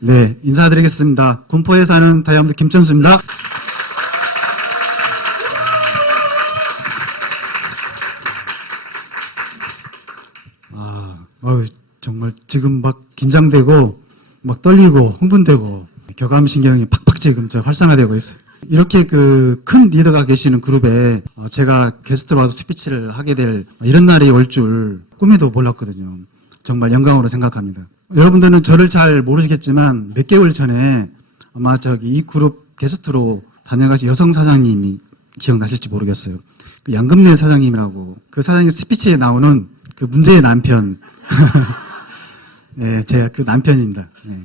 네, 인사드리겠습니다. 군포에 사는 다이아몬드 김천수입니다. 정말 지금 막 긴장되고, 막 떨리고, 흥분되고, 교감신경이 팍팍 지금 활성화되고 있어요. 이렇게 큰 리더가 계시는 그룹에 제가 게스트로 와서 스피치를 하게 될 이런 날이 올 줄 꿈에도 몰랐거든요. 정말 영광으로 생각합니다. 여러분들은 저를 잘 모르시겠지만 몇 개월 전에 아마 이 그룹 게스트로 다녀가신 여성 사장님이 기억나실지 모르겠어요. 그 양금래 사장님이라고 그 사장님 스피치에 나오는 그 문제의 남편. 네, 제가 그 남편입니다. 네.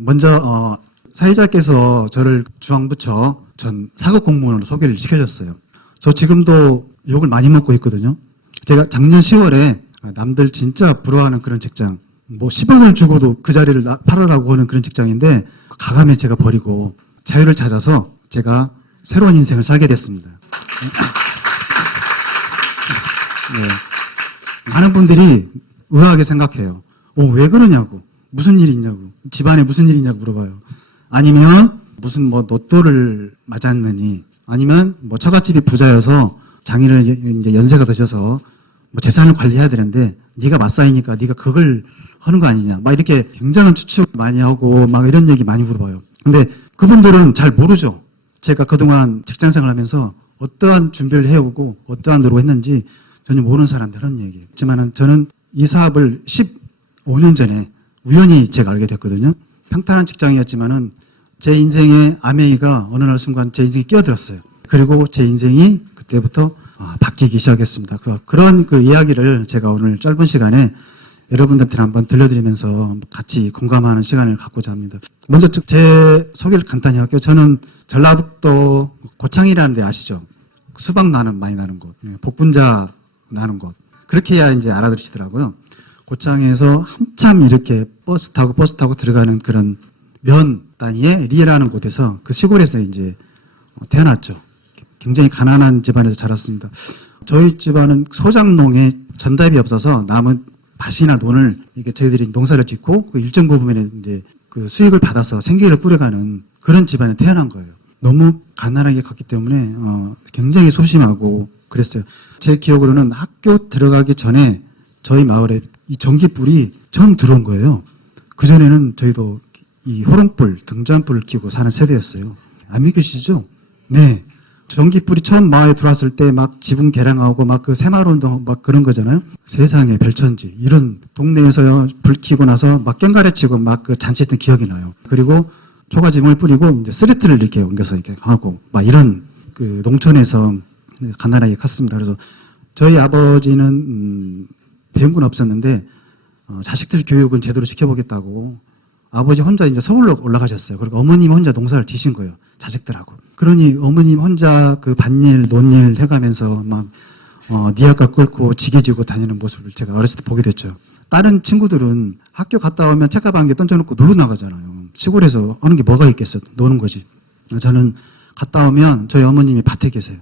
먼저 사회자께서 저를 중앙부처 전 사급 공무원으로 소개를 시켜줬어요. 저 지금도 욕을 많이 먹고 있거든요. 제가 작년 10월에 남들 진짜 부러워하는 그런 직장, 뭐 10억을 주고도 그 자리를 팔아라고 하는 그런 직장인데 가감에 제가 버리고 자유를 찾아서 제가 새로운 인생을 살게 됐습니다. 네. 많은 분들이 의아하게 생각해요. 왜 그러냐고, 무슨 일이 있냐고, 집안에 무슨 일이 있냐고 물어봐요. 아니면 무슨 뭐 로또를 맞았느니, 아니면 뭐 처갓집이 부자여서 장인을 이제 연세가 드셔서 뭐 재산을 관리해야 되는데 네가 맞사이니까 네가 그걸 하는 거 아니냐, 막 이렇게 굉장한 추측 많이 하고 막 이런 얘기 많이 물어봐요. 근데 그분들은 잘 모르죠. 제가 그동안 직장생활 하면서 어떠한 준비를 해오고 어떠한 노력을 했는지 전혀 모르는 사람들 하는 얘기예요. 하지만은 저는 이 사업을 15년 전에 우연히 제가 알게 됐거든요. 평탄한 직장이었지만은 제 인생의 아메이가 어느 날 순간 제 인생에 끼어들었어요. 그리고 제 인생이 그때부터 바뀌기 시작했습니다. 그런 이야기를 제가 오늘 짧은 시간에 여러분들한테 한번 들려드리면서 같이 공감하는 시간을 갖고자 합니다. 먼저 제 소개를 간단히 할게요. 저는 전라북도 고창이라는 데 아시죠? 수박 많이 나는 곳, 복분자 나는 곳. 그렇게 해야 이제 알아들으시더라고요. 고창에서 한참 이렇게 버스 타고 들어가는 그런 면 단위의 리에라는 곳에서 그 시골에서 이제 태어났죠. 굉장히 가난한 집안에서 자랐습니다. 저희 집안은 소작농에 전답이 없어서 남은 밭이나 논을 이게 저희들이 농사를 짓고 그 일정 부분에 이제 그 수익을 받아서 생계를 꾸려가는 그런 집안에 태어난 거예요. 너무 가난하게 컸기 때문에 굉장히 소심하고 그랬어요. 제 기억으로는 학교 들어가기 전에 저희 마을에 이 전기불이 처음 들어온 거예요. 그전에는 저희도 이 호롱불, 등잔불을 켜고 사는 세대였어요. 안 믿기시죠? 네. 전기불이 처음 마을에 들어왔을 때 막 지붕 개량하고 막 그 새마을운동 막 그런 거잖아요. 세상에 별천지. 이런 동네에서 불 켜고 나서 막 깽가래 치고 막 그 잔치했던 기억이 나요. 그리고 초가지붕을 뿌리고 이제 쓰레트를 이렇게 옮겨서 이렇게 하고 막 이런 그 농촌에서 가난하게 컸습니다. 그래서 저희 아버지는 배운 건 없었는데 자식들 교육은 제대로 시켜보겠다고 아버지 혼자 이제 서울로 올라가셨어요. 그리고 어머님 혼자 농사를 지신 거예요. 자식들하고. 그러니 어머님 혼자 그 밭일, 논일 해가면서 막 니아까 끓고 지게지고 다니는 모습을 제가 어렸을 때 보게 됐죠. 다른 친구들은 학교 갔다 오면 책가방 한 개 던져놓고 놀러 나가잖아요. 시골에서 하는 게 뭐가 있겠어. 노는 거지. 저는 갔다 오면 저희 어머님이 밭에 계세요.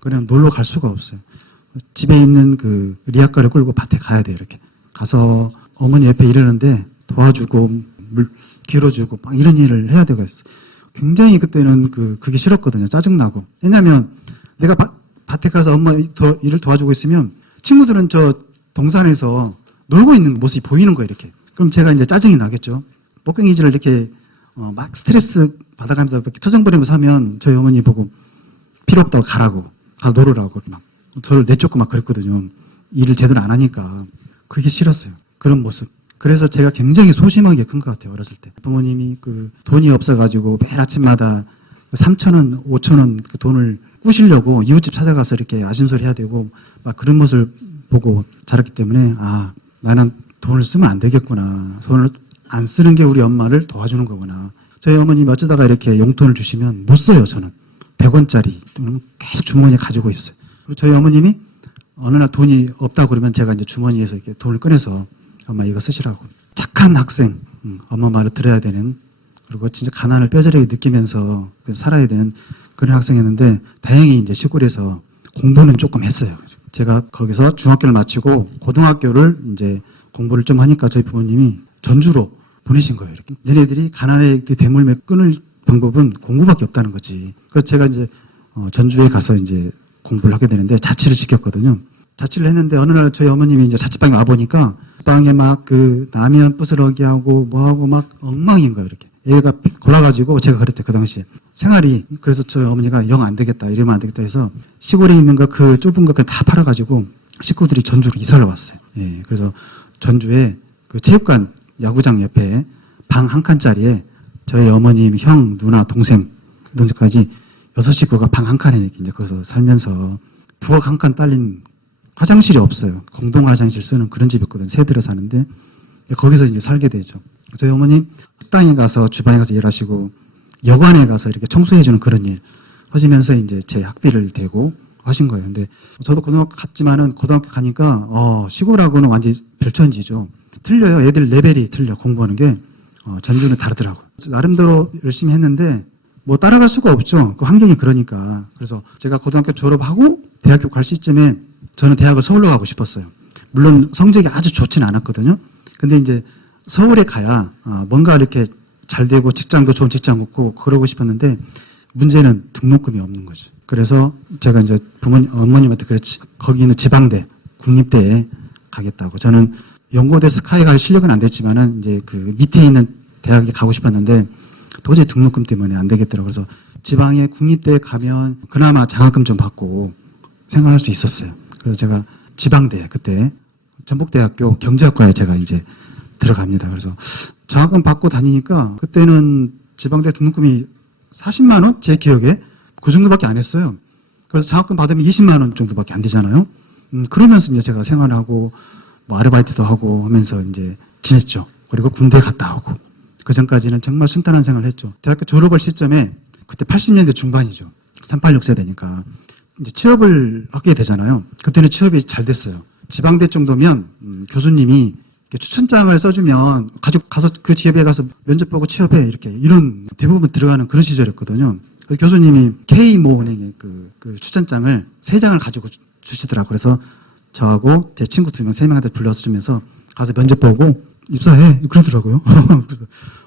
그냥 놀러 갈 수가 없어요. 집에 있는 그 리아카를 끌고 밭에 가야 돼요. 이렇게 가서 어머니 옆에 이러는데 도와주고 물 길어주고 막 이런 일을 해야 되고 했어요. 굉장히 그때는 그게 싫었거든요. 짜증나고. 왜냐면 내가 밭에 가서 엄마 일을 도와주고 있으면 친구들은 저 동산에서 놀고 있는 모습이 보이는 거예요. 이렇게. 그럼 제가 이제 짜증이 나겠죠. 목갱이질을 이렇게 막 스트레스 받아가면서 이렇게 터정버리면서 하면 저희 어머니 보고 필요 없다고 가라고 가서 놀으라고 막 저를 내쫓고 막 그랬거든요. 일을 제대로 안 하니까. 그게 싫었어요. 그런 모습. 그래서 제가 굉장히 소심하게 큰 것 같아요. 어렸을 때. 부모님이 돈이 없어가지고 매일 아침마다 3,000원, 5,000원 그 돈을 꾸시려고 이웃집 찾아가서 이렇게 아신소리 해야 되고 막 그런 모습을 보고 자랐기 때문에 나는 돈을 쓰면 안 되겠구나. 돈을 안 쓰는 게 우리 엄마를 도와주는 거구나. 저희 어머님이 어쩌다가 이렇게 용돈을 주시면 못 써요. 저는 100원짜리 계속 주머니에 가지고 있어요. 그리고 저희 어머님이 어느 날 돈이 없다고 그러면 제가 이제 주머니에서 이렇게 돈을 꺼내서 엄마 이거 쓰시라고. 착한 학생, 엄마 말을 들어야 되는, 그리고 진짜 가난을 뼈저리게 느끼면서 살아야 되는 그런 학생이었는데 다행히 이제 시골에서 공부는 조금 했어요. 제가 거기서 중학교를 마치고 고등학교를 이제 공부를 좀 하니까 저희 부모님이 전주로 보내신 거예요. 이렇게. 얘네들이 가난의 대물매 끊을 방법은 공부밖에 없다는 거지. 그래서 제가 이제 전주에 가서 이제 공부를 하게 되는데 자취를 시켰거든요. 자취를 했는데 어느 날 저희 어머님이 이제 자취방에 와 보니까 방에 막 그 라면 부스러기 하고 뭐하고 막 엉망인 거예요. 이렇게. 얘가 골라가지고 제가 그랬대 그 당시에 생활이. 그래서 저희 어머니가 영 안 되겠다 이러면 안 되겠다 해서 시골에 있는 거 그 좁은 거 다 팔아가지고 식구들이 전주로 이사를 왔어요. 예, 그래서 전주에 그 체육관 야구장 옆에 방 한 칸짜리에 저희 어머님, 형, 누나, 동생까지 6식구가 방 한 칸에 이렇게 이제 거기서 살면서 부엌 한 칸 딸린 화장실이 없어요. 공동 화장실 쓰는 그런 집이었거든요. 세들어 사는데 거기서 이제 살게 되죠. 저희 어머님 식당에 가서 주방에 가서 일하시고 여관에 가서 이렇게 청소해주는 그런 일 하시면서 이제 제 학비를 대고 하신 거예요. 근데 저도 고등학교 갔지만은 고등학교 가니까 시골하고는 완전히 별천지죠. 틀려요. 애들 레벨이 틀려. 공부하는 게 전주는 다르더라고요. 나름대로 열심히 했는데 뭐 따라갈 수가 없죠. 그 환경이 그러니까. 그래서 제가 고등학교 졸업하고 대학교 갈 시점에 저는 대학을 서울로 가고 싶었어요. 물론 성적이 아주 좋지는 않았거든요. 근데 이제 서울에 가야 뭔가 이렇게 잘 되고 직장도 좋은 직장 얻고 그러고 싶었는데 문제는 등록금이 없는 거죠. 그래서 제가 이제 어머님한테 그랬지. 거기 있는 지방대, 국립대에 가겠다고. 저는 연고대 스카이 갈 실력은 안 됐지만은 이제 그 밑에 있는 대학에 가고 싶었는데 도저히 등록금 때문에 안 되겠더라고요. 그래서 지방의 국립대에 가면 그나마 장학금 좀 받고 생활할 수 있었어요. 그래서 제가 지방대, 그때 전북대학교 경제학과에 제가 이제 들어갑니다. 그래서 장학금 받고 다니니까 그때는 지방대 등록금이 40만 원? 제 기억에 그 정도밖에 안 했어요. 그래서 장학금 받으면 20만 원 정도밖에 안 되잖아요. 그러면서 이제 제가 생활하고 뭐 아르바이트도 하고 하면서 이제 지냈죠. 그리고 군대 갔다 오고. 그 전까지는 정말 순탄한 생활을 했죠. 대학교 졸업할 시점에 그때 80년대 중반이죠. 386 세대니까 이제 취업을 하게 되잖아요. 그때는 취업이 잘 됐어요. 지방대 정도면 교수님이 추천장을 써주면 가서 그 지역에 가서 면접 보고 취업해 이렇게 이런 대부분 들어가는 그런 시절이었거든요. 교수님이 K모 은행의 그 추천장을 3장을 가지고 주시더라고요. 그래서 저하고 제 친구 2명, 3명한테 불러서 주면서 가서 면접 보고 입사해 그러더라고요.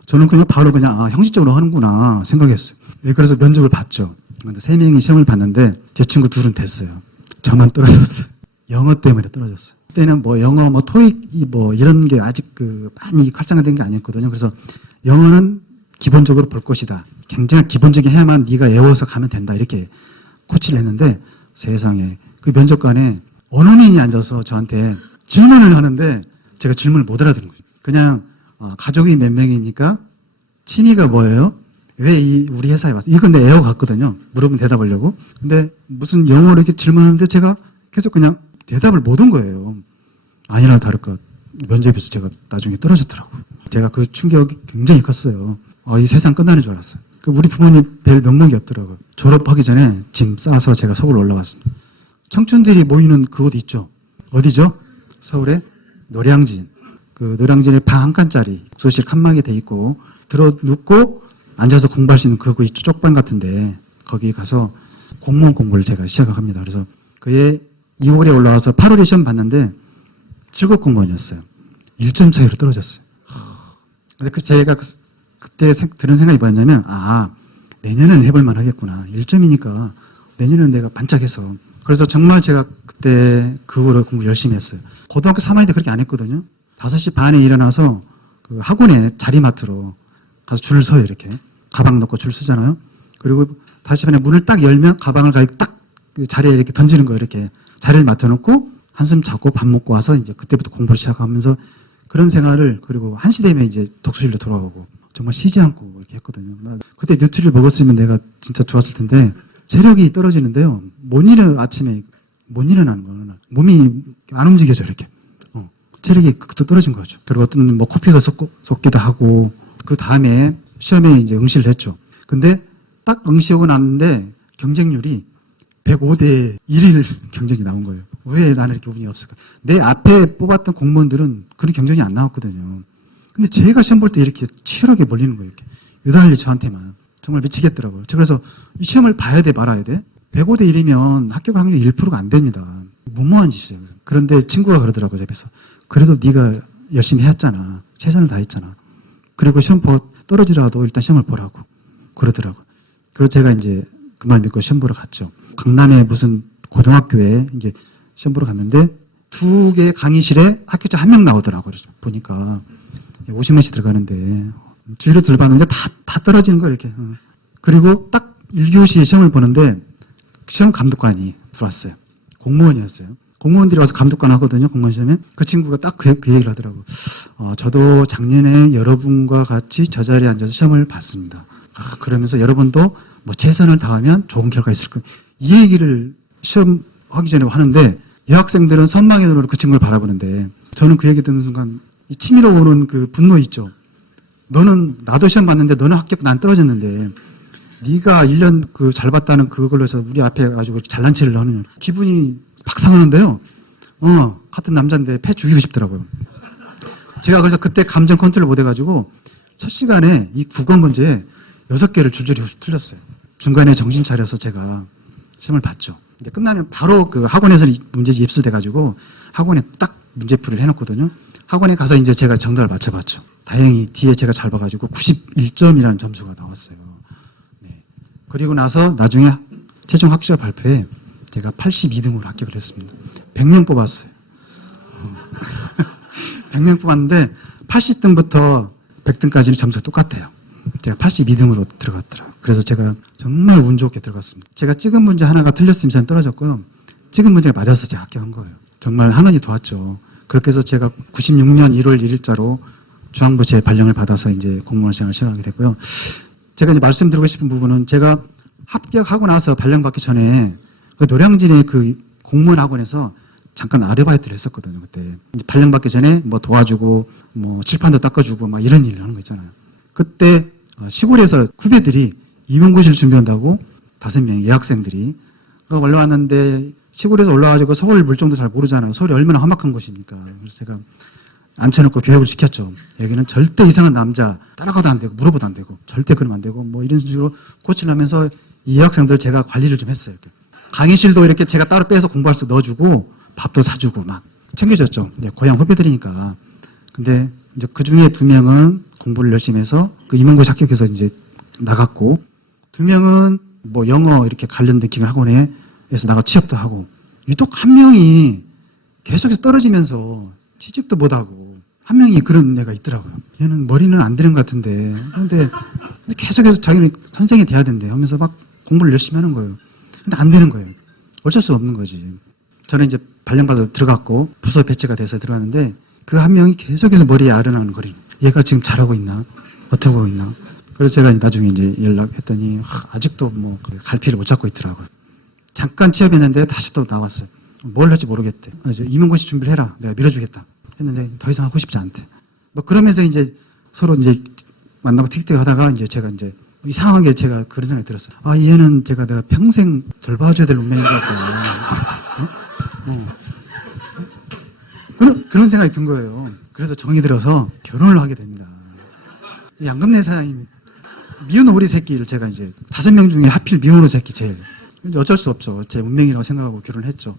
저는 그냥 바로 그냥 형식적으로 하는구나 생각했어요. 그래서 면접을 봤죠. 근데 3명이 시험을 봤는데 제 친구 2은 됐어요. 저만 떨어졌어요. 영어 때문에 떨어졌어요. 그때는 뭐 영어, 뭐 토익, 뭐 이런 게 아직 많이 활성화된 게 아니었거든요. 그래서 영어는 기본적으로 볼 것이다. 굉장히 기본적인 해야만 네가 외워서 가면 된다. 이렇게 코치를 했는데 세상에 그 면접관에 원어민이 앉아서 저한테 질문을 하는데 제가 질문을 못 알아듣는 거죠. 그냥 가족이 몇 명이니까 취미가 뭐예요? 왜 우리 회사에 왔어? 이건 내 애어 같거든요. 물어보면 대답하려고. 근데 무슨 영어로 이렇게 질문하는데 제가 계속 그냥 대답을 못 한 거예요. 아니나 다를까 면접에서 제가 나중에 떨어졌더라고요. 제가 그 충격이 굉장히 컸어요. 이 세상 끝나는 줄 알았어요. 우리 부모님 별 명목이 없더라고요. 졸업하기 전에 짐 싸서 제가 서울 올라갔습니다. 청춘들이 모이는 그곳 있죠. 어디죠? 서울의 노량진. 그 노량진에 방 한 칸짜리 독서실 칸막이 돼 있고 들어 눕고 앉아서 공부할 수 있는 그거 있죠. 쪽방 같은데 거기 가서 공무원 공부를 제가 시작합니다. 그래서 그해 2월에 올라와서 8월에 시험 봤는데 7급 공무원이었어요. 1점 차이로 떨어졌어요. 근데 제가 그때 드는 생각이 뭐였냐면 내년에는 해볼만 하겠구나. 1점이니까 내년에는 내가 반짝해서. 그래서 정말 제가 그때 그거를 공부 열심히 했어요. 고등학교 3학년 때 그렇게 안 했거든요. 5시 반에 일어나서 그 학원에 자리맡으로 가서 줄을 서요. 이렇게 가방 넣고 줄 서잖아요. 그리고 5시 반에 문을 딱 열면 가방을 딱 그 자리에 이렇게 던지는 거예요. 이렇게 자리를 맡아놓고 한숨 자고 밥 먹고 와서 이제 그때부터 공부를 시작하면서 그런 생활을. 그리고 1시 되면 이제 독서실로 돌아오고 정말 쉬지 않고 이렇게 했거든요. 그때 뉴트리를 먹었으면 내가 진짜 좋았을 텐데 체력이 떨어지는데요. 아침에 못 일어나는 거예요. 몸이 안 움직여져 이렇게. 체력이 그것도 떨어진 거죠. 그리고 어떤 뭐 커피도 쏟기도 하고 그 다음에 시험에 이제 응시를 했죠. 근데 딱 응시하고 났는데 경쟁률이 105대 1일 경쟁이 나온 거예요. 왜 나는 이렇게 운이 없을까? 내 앞에 뽑았던 공무원들은 그런 경쟁이 안 나왔거든요. 근데 제가 시험 볼 때 이렇게 치열하게 몰리는 거예요. 이렇게. 유달리 저한테만. 정말 미치겠더라고요. 그래서 이 시험을 봐야 돼, 말아야 돼? 105대 1이면 합격 확률이 1%가 안 됩니다. 무모한 짓이에요. 그런데 친구가 그러더라고요, 옆에서. 그래도 네가 열심히 했잖아. 최선을 다했잖아. 그리고 시험 떨어지더라도 일단 시험을 보라고 그러더라고요. 그래서 제가 이제 그만 믿고 시험 보러 갔죠. 강남의 무슨 고등학교에 이제 시험 보러 갔는데 2개 강의실에 학교자 1명 나오더라고요. 그래서 보니까 50명씩 들어가는데 뒤로 들어봤는데 다 떨어지는 거예요. 이렇게. 그리고 딱 1교시 시험을 보는데 시험 감독관이 들어왔어요. 공무원이었어요. 공무원들이 와서 감독관 하거든요. 공무원 시험에. 그 친구가 딱 그 얘기를 하더라고요. 저도 작년에 여러분과 같이 저 자리에 앉아서 시험을 봤습니다. 그러면서 여러분도 뭐 최선을 다하면 좋은 결과 있을 거예요. 이 얘기를 시험 하기 전에 하는데 여학생들은 선망의 눈으로 그 친구를 바라보는데 저는 그 얘기 듣는 순간 이 치밀어 오는 그 분노 있죠. 나도 시험 봤는데 너는 합격 난 떨어졌는데 네가 1년 그 잘 봤다는 그걸로 해서 우리 앞에 가지고 잘난 체를 하는 기분이 팍 상하는데요. 같은 남자인데 패 죽이고 싶더라고요. 제가 그래서 그때 감정 컨트롤 못 해가지고 첫 시간에 이 국어 문제 6개를 줄줄이 틀렸어요. 중간에 정신 차려서 제가 시험을 봤죠. 이제 끝나면 바로 그 학원에서 문제지 입수돼가지고 학원에 딱 문제풀이를 해놓거든요. 학원에 가서 이제 제가 정답을 맞춰봤죠. 다행히 뒤에 제가 잘 봐가지고 91점이라는 점수가 나왔어요. 네. 그리고 나서 나중에 최종 합격 발표에 제가 82등으로 합격을 했습니다. 100명 뽑았어요. 100명 뽑았는데 80등부터 100등까지는 점수가 똑같아요. 제가 82등으로 들어갔더라고요. 그래서 제가 정말 운 좋게 들어갔습니다. 제가 찍은 문제 하나가 틀렸으면 저는 떨어졌고요. 찍은 문제가 맞아서 제가 합격한 거예요. 정말 하나님 도왔죠. 그렇게 해서 제가 96년 1월 1일자로 중앙부처의 발령을 받아서 이제 공무원 시험을 시작하게 됐고요. 제가 이제 말씀드리고 싶은 부분은 제가 합격하고 나서 발령받기 전에 그 노량진의 그 공무원 학원에서 잠깐 아르바이트를 했었거든요. 그때 이제 발령받기 전에 뭐 도와주고 뭐 칠판도 닦아주고 막 이런 일을 하는 거 있잖아요. 그때 시골에서 후배들이 임용고시를 준비한다고 5명의 여학생들이 올라왔는데 시골에서 올라와가지고 서울 물정도 잘 모르잖아요. 서울이 얼마나 험악한 곳입니까. 그래서 제가 앉혀놓고 교육을 시켰죠. 여기는 절대 이상한 남자 따라가도 안 되고 물어봐도 안 되고 절대 그러면 안 되고 뭐 이런 식으로 코치를 하면서 이 여학생들 제가 관리를 좀 했어요. 이렇게. 강의실도 이렇게 제가 따로 빼서 공부할 수 넣어주고 밥도 사주고 막 챙겨줬죠. 이제 고향 후배들이니까. 근데 이제 그 중에 2명은 공부를 열심히 해서 그 임용고시 합격해서 이제 나갔고 2명은 뭐 영어 이렇게 관련된 기관 학원에서 나가 취업도 하고 유독 1명이 계속해서 떨어지면서 취직도 못하고 1명이 그런 애가 있더라고요. 얘는 머리는 안 되는 것 같은데 그런데 계속해서 자기는 선생이 돼야 된대 하면서 막 공부를 열심히 하는 거예요. 근데 안 되는 거예요. 어쩔 수 없는 거지. 저는 이제 발령받아 들어갔고 부서 배치가 돼서 들어갔는데 그 1명이 계속해서 머리에 아른아른 거리는 얘가 지금 잘하고 있나? 어떻게 하고 있나? 그래서 제가 나중에 이제 연락했더니 아직도 뭐 갈피를 못 잡고 있더라고요. 잠깐 취업했는데 다시 또 나왔어요. 뭘 할지 모르겠대. 임용고시 준비를 해라. 내가 밀어주겠다. 했는데 더 이상 하고 싶지 않대. 뭐 그러면서 이제 서로 이제 만나고 틱틱 하다가 이제 제가 이제 이상하게 제가 그런 생각이 들었어요. 얘는 내가 평생 돌봐줘야 될 운명인 것 같다. 그런 생각이 든 거예요. 그래서 정이 들어서 결혼을 하게 됩니다. 양금래 사장님이 미운 오리 새끼를 제가 이제 5명 중에 하필 미운 오리 새끼 제일. 이제 어쩔 수 없죠. 제 운명이라고 생각하고 결혼했죠.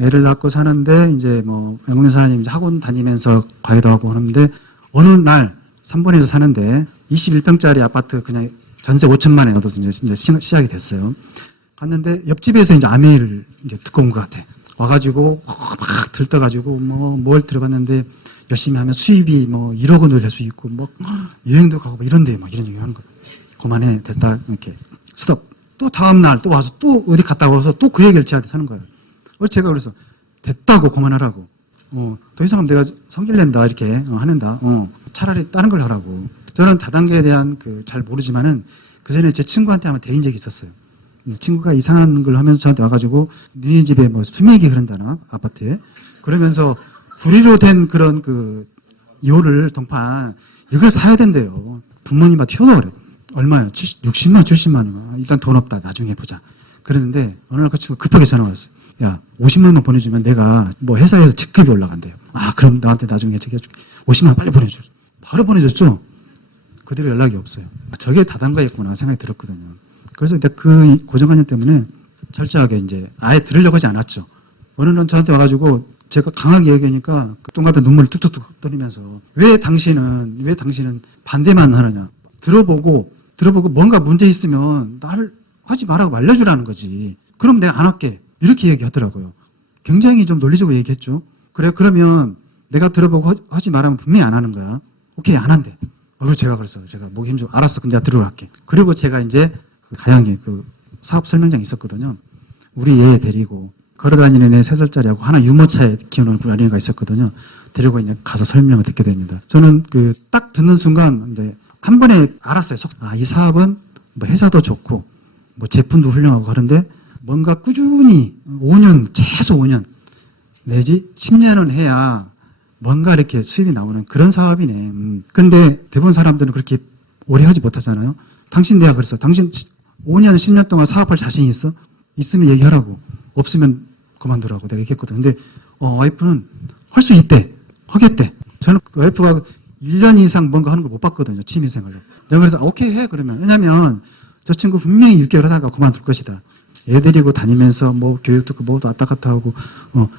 애를 낳고 사는데 이제 뭐 양금래 사장님 이제 학원 다니면서 과외도 하고 하는데 어느 날 3번에서 사는데 21평짜리 아파트 그냥 전세 5천만 원 얻어서 이제 시작이 됐어요. 갔는데 옆집에서 이제 아메를 이제 듣고 온 것 같아. 와가지고 막 들떠가지고 뭘 들어봤는데 열심히 하면 수입이 뭐 1억 원을 낼 수 있고 뭐 여행도 가고 뭐 이런데 막 이런 얘기 하는 거예요. 그만해 됐다 이렇게 스톱. 또 다음 날 또 와서 또 어디 갔다 와서 또 그 얘기를 저한테 하는 거예요. 제가 그래서 됐다고 그만하라고. 더 이상 하면 내가 성질 낸다 이렇게 하는다. 차라리 다른 걸 하라고. 저는 다단계에 대한 잘 모르지만은 그 전에 제 친구한테 한번 대인 적이 있었어요. 친구가 이상한 걸 하면서 저한테 와가지고 니네 집에 뭐 수맥이 흐른다나 아파트에 그러면서 구리로 된 그런 이호를 동판 이걸 사야 된대요. 부모님한테 효도 그래. 얼마야? 60만 원, 70만 원. 일단 돈 없다. 나중에 보자. 그랬는데 어느 날 그 친구가 급하게 전화가 왔어요. 야 50만 원만 보내주면 내가 뭐 회사에서 직급이 올라간대요. 그럼 나한테 나중에 저기 해줄게. 50만 원 빨리 보내줘. 바로 보내줬죠. 그 뒤로 연락이 없어요. 저게 다단가였구나 생각이 들었거든요. 그래서 내가 그 고정관념 때문에 철저하게 이제 아예 들으려고 하지 않았죠. 어느 날 저한테 와가지고 제가 강하게 얘기하니까 그 똥같은 눈물을 뚝뚝뚝 떨리면서 왜 당신은 반대만 하느냐. 들어보고 뭔가 문제 있으면 나를 하지 말라고 말려주라는 거지. 그럼 내가 안 할게. 이렇게 얘기하더라고요. 굉장히 좀 논리적으로 얘기했죠. 그래, 그러면 내가 들어보고 하지 말하면 분명히 안 하는 거야. 오케이, 안 한대. 그래서 제가 그랬어요. 제가 목이 힘들어. 알았어. 그럼 내가 들어갈게. 그리고 제가 이제 가양에 그 사업 설명장이 있었거든요. 우리 얘 데리고 걸어다니는 애 3살짜리하고 하나 유모차에 키우는 어린이가 있었거든요. 데리고 이제 가서 설명을 듣게 됩니다. 저는 그 딱 듣는 순간 이제 한 번에 알았어요. 이 사업은 뭐 회사도 좋고 뭐 제품도 훌륭하고 하는데 뭔가 꾸준히 5년, 최소 5년 내지 10년은 해야 뭔가 이렇게 수입이 나오는 그런 사업이네. 근데 대부분 사람들은 그렇게 오래 하지 못하잖아요. 당신 내가 그랬어. 당신 5년, 10년 동안 사업할 자신 있어? 있으면 얘기하라고. 없으면 그만두라고 내가 얘기했거든. 근데 와이프는 할 수 있대. 하겠대. 저는 그 와이프가 1년 이상 뭔가 하는 걸 못 봤거든요. 취미생활로. 내가 그래서 오케이 해 그러면. 왜냐면 저 친구 분명히 6개월 하다가 그만둘 것이다. 애 데리고 다니면서 뭐 교육도 뭐도 왔다 갔다 하고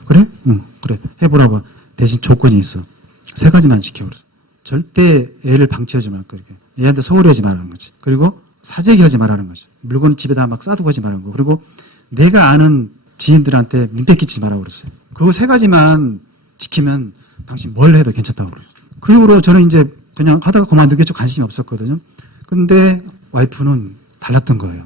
그래? 응 그래 해보라고. 대신 조건이 있어. 3가지만 지켜 그랬어. 절대 애를 방치하지 말고 이렇게. 애한테 소홀히 하지 말라는 거지. 그리고 사재기 하지 말라는 거지. 물건 집에다 막 싸두고 하지 말라는 거. 그리고 내가 아는 지인들한테 민폐 끼치지 말라고 그랬어요. 그거 3가지만 지키면 당신 뭘 해도 괜찮다고 그랬어요. 그 이후로 저는 이제 그냥 하다가 그만두겠죠. 관심이 없었거든요. 근데 와이프는 달랐던 거예요.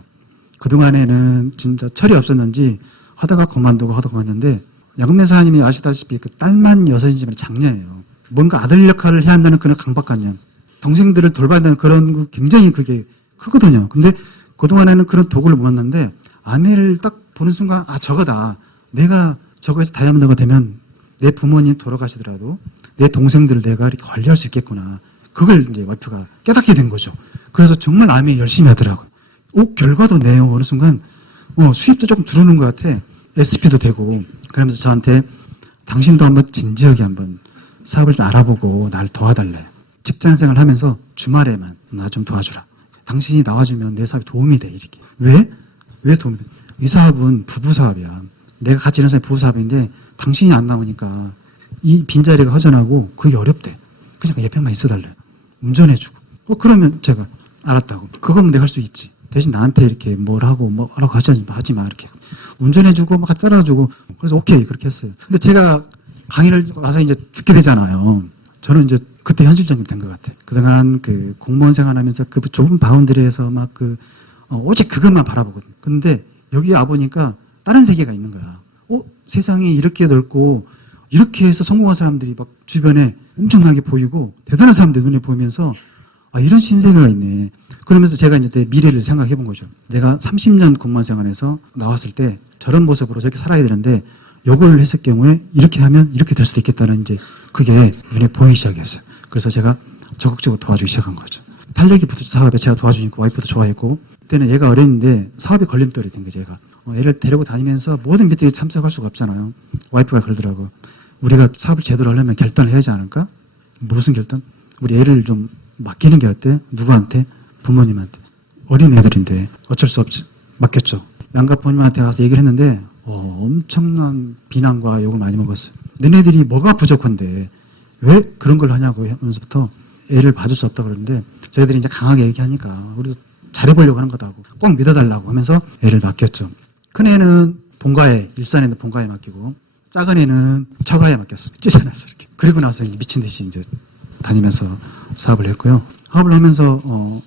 그동안에는 진짜 철이 없었는지 하다가 그만두는데 야금내 사장님이 아시다시피 그 딸만 6이지만 장녀예요. 뭔가 아들 역할을 해야 한다는 그런 강박관념. 동생들을 돌봐야 그런 거 굉장히 그게 크거든요. 근데 그동안에는 그런 도구를 못 봤는데 아내를 딱 보는 순간 저거다. 내가 저거에서 다이아몬드가 되면 내 부모님 돌아가시더라도 내 동생들을 내가 이렇게 관리할 수 있겠구나. 그걸 이제 와이프가 깨닫게 된 거죠. 그래서 정말 아내 열심히 하더라고요. 결과도 내요. 어느 순간 수입도 조금 들어오는 것 같아. SP도 되고. 그러면서 저한테 당신도 한번 진지하게 한번 사업을 좀 알아보고 날 도와달래. 직장생활 하면서 주말에만 나 좀 도와주라. 당신이 나와주면 내 사업에 도움이 돼. 이렇게. 왜 도움이 돼? 이 사업은 부부 사업이야. 내가 같이 일하는 사람이 부부 사업인데 당신이 안 나오니까 이 빈자리가 허전하고 그게 어렵대. 그러니까 옆에만 있어달래. 운전해주고. 그러면 제가 알았다고. 그거면 내가 할 수 있지. 대신 나한테 이렇게 뭐라고 하지 마. 이렇게. 운전해주고 막 따라주고. 그래서 오케이. 그렇게 했어요. 근데 제가 강의를 와서 이제 듣게 되잖아요. 저는 이제 그때 현실적인 된 것 같아. 그동안 그 공무원 생활하면서 그 좁은 바운드리에서 막 오직 그것만 바라보거든. 근데 여기 와보니까 다른 세계가 있는 거야. 세상이 이렇게 넓고 이렇게 해서 성공한 사람들이 막 주변에 엄청나게 보이고 대단한 사람들 눈에 보이면서 이런 신세계가 있네. 그러면서 제가 이제 내 미래를 생각해 본 거죠. 내가 30년 공무원 생활에서 나왔을 때 저런 모습으로 저렇게 살아야 되는데 요걸 했을 경우에 이렇게 하면 이렇게 될 수도 있겠다는 이제 그게 눈에 보이기 시작했어요. 그래서 제가 적극적으로 도와주기 시작한 거죠. 탄력이 붙은 사업에 제가 도와주니까 와이프도 좋아했고 그때는 얘가 어렸는데 사업에 걸림돌이 된 거죠. 얘가. 애를 데리고 다니면서 모든 미팅에 참석할 수가 없잖아요. 와이프가 그러더라고. 우리가 사업을 제대로 하려면 결단을 해야 하지 않을까? 무슨 결단? 우리 애를 좀 맡기는 게 어때? 누구한테? 부모님한테. 어린 애들인데 어쩔 수 없지. 맡겼죠. 양가 부모님한테 가서 얘기를 했는데 엄청난 비난과 욕을 많이 먹었어요. 너네들이 뭐가 부족한데 왜 그런 걸 하냐고 하면서부터 애를 봐줄 수 없다고 그러는데 저희들이 이제 강하게 얘기하니까 우리도 잘해보려고 하는 거다고 꼭 믿어달라고 하면서 애를 맡겼죠. 큰 애는 본가에, 일산에 있는 본가에 맡기고 작은 애는 처가에 맡겼습니다. 찢어놨어 이렇게. 그리고 나서 미친 듯이 이제 다니면서 사업을 했고요. 사업을 하면서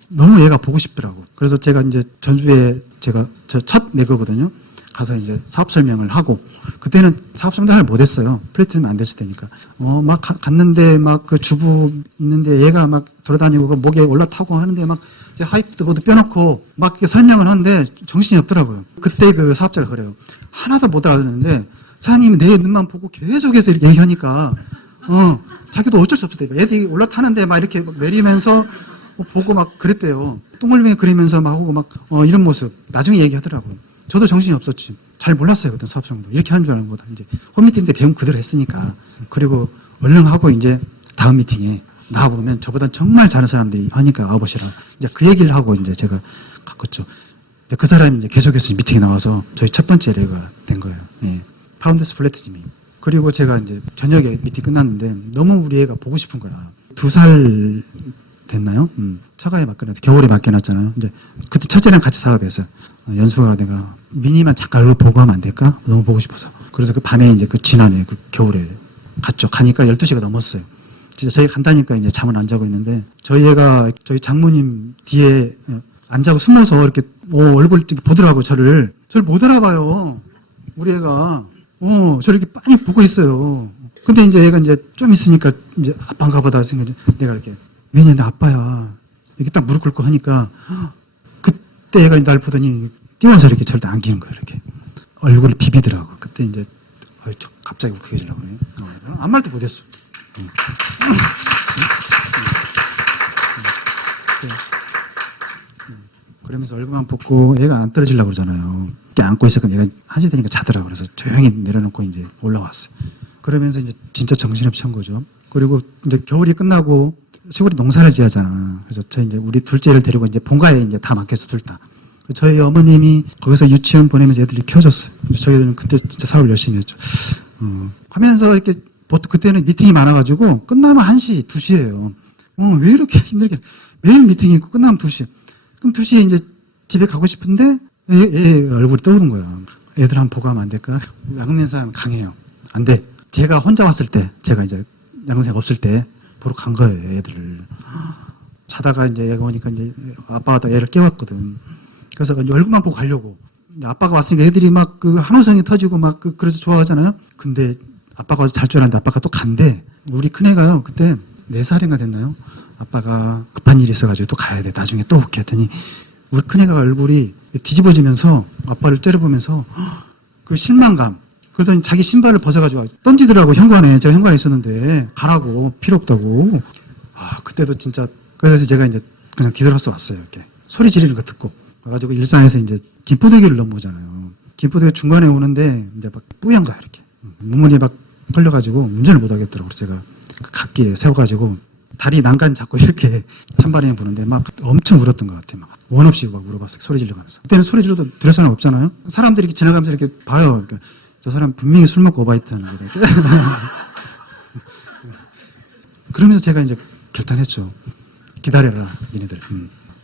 너무 얘가 보고 싶더라고. 그래서 제가 이제 전주에 제가 저 첫 내거거든요. 가서 이제 사업 설명을 하고 그때는 사업 설명을 못했어요. 플래티넘 안 됐을 때니까. 막 갔는데 막 그 주부 있는데 얘가 막 돌아다니고 그 목에 올라타고 하는데 막 하이프도 그것도 빼놓고 막 이렇게 설명을 하는데 정신이 없더라고요. 그때 그 사업자가 그래요. 하나도 못 알아듣는데 사장님이 내 눈만 보고 계속해서 이렇게 얘기하니까 자기도 어쩔 수 없었대요. 애들이 올라타는데 막 이렇게 막 내리면서 보고 막 그랬대요. 똥을맹이 그리면서 막 하고 막 이런 모습 나중에 얘기하더라고요. 저도 정신이 없었지. 잘 몰랐어요. 그때 사업 정도. 이렇게 하는 줄 아는 거다. 이제 홈미팅 때 배운 그대로 했으니까. 그리고 얼른 하고 이제 다음 미팅에 나와보면 저보다 정말 잘하는 사람들이 하니까 와보시라. 이제 그 얘기를 하고 이제 제가 갔겠죠. 그 사람이 이제 계속해서 미팅에 나와서 저희 첫 번째 레가 된 거예요. 예. 파운더스 플래티즘이. 그리고 제가 이제 저녁에 미팅 끝났는데 너무 우리 애가 보고 싶은 거라. 2살 됐나요? 처가에 맡겨놨, 겨울에 맡겨놨잖아요. 이제 그때 첫째랑 같이 사업했어요. 연수가 내가 미니만 잠깐 얼굴 보고 하면 안 될까? 너무 보고 싶어서. 그래서 그 밤에 이제 그 지난해 그 겨울에 갔죠. 가니까 12시가 넘었어요. 진짜 저희 간다니까 이제 잠은 안 자고 있는데 저희 애가 저희 장모님 뒤에 안 자고 숨어서 이렇게 얼굴 이렇게 보더라고 저를 못 알아봐요. 우리 애가 저를 이렇게 빤히 보고 있어요. 근데 이제 얘가 이제 좀 있으니까 이제 아빠인가 보다 생각해. 내가 이렇게 왜냐 내 아빠야 이렇게 딱 무릎 꿇고 하니까 그때 애가 날 보더니 뛰어서 이렇게 저를 안기는 거예요. 이렇게 얼굴이 비비더라고. 그때 이제 갑자기 울컥해지려고 그래요. 아무 말도 못했어. 그러면서 얼굴만 붓고 애가 안 떨어지려고 그러잖아요. 이렇게 안고 있으니까 얘가 한시 되니까 자더라고. 그래서 조용히 내려놓고 이제 올라왔어요. 그러면서 이제 진짜 정신없이 한 거죠. 그리고 이제 겨울이 끝나고 시골이 농사를 지어잖아. 그래서 저희 이제 우리 둘째를 데리고 이제 본가에 이제 다 맡겼어, 둘 다. 저희 어머님이 거기서 유치원 보내면서 애들이 키워줬어요. 저희들은 그때 진짜 사업을 열심히 했죠. 하면서 이렇게 보통 그때는 미팅이 많아가지고 끝나면 1시, 2시예요. 왜 이렇게 힘들게 매일 미팅이 있고 끝나면 2시. 그럼 2시에 이제 집에 가고 싶은데 애 얼굴이 떠오른 거야. 애들 한번 보고 하면 안 될까? 양면사는 강해요. 안 돼. 제가 혼자 왔을 때, 제가 이제 양면사가 없을 때 보러 간 거예요, 애들을. 자다가 이제 얘가 오니까 이제 아빠가 애를 깨웠거든. 그래서 이제 얼굴만 보고 가려고. 이제 아빠가 왔으니까 애들이 막 그 한호성이 터지고 막 그래서 좋아하잖아요. 근데 아빠가 와서 잘 줄 알았는데 아빠가 또 간대. 우리 큰애가요, 그때 4살인가 됐나요? 아빠가 급한 일이 있어가지고 또 가야 돼. 나중에 또 올게 했더니 우리 큰애가 얼굴이 뒤집어지면서 아빠를 째려보면서 그 실망감. 그러더니 자기 신발을 벗어가지고 던지더라고, 현관에. 제가 현관에 있었는데 가라고, 필요 없다고. 그때도 진짜 그래서 제가 이제 그냥 뒤돌아서 왔어요. 이렇게 소리 지르는 거 듣고 와가지고 일산에서 이제 김포대교를 넘어오잖아요. 김포대교 중간에 오는데 이제 막 뿌연 거야 이렇게 문문이 막 걸려가지고 운전을 못 하겠더라고. 그래서 제가 그 갓길에 세워가지고 다리 난간 잡고 이렇게 찬바람에 보는데 막 엄청 울었던 것 같아요. 막 원 없이 막 울어봤어요. 소리 지르면서. 그때는 소리 질러도 들을 사람 없잖아요. 사람들이 이렇게 지나가면서 이렇게 봐요. 그러니까 저 사람 분명히 술 먹고 오바이트 하는 거다. 그러면서 제가 이제 결단했죠. 기다려라, 니네들.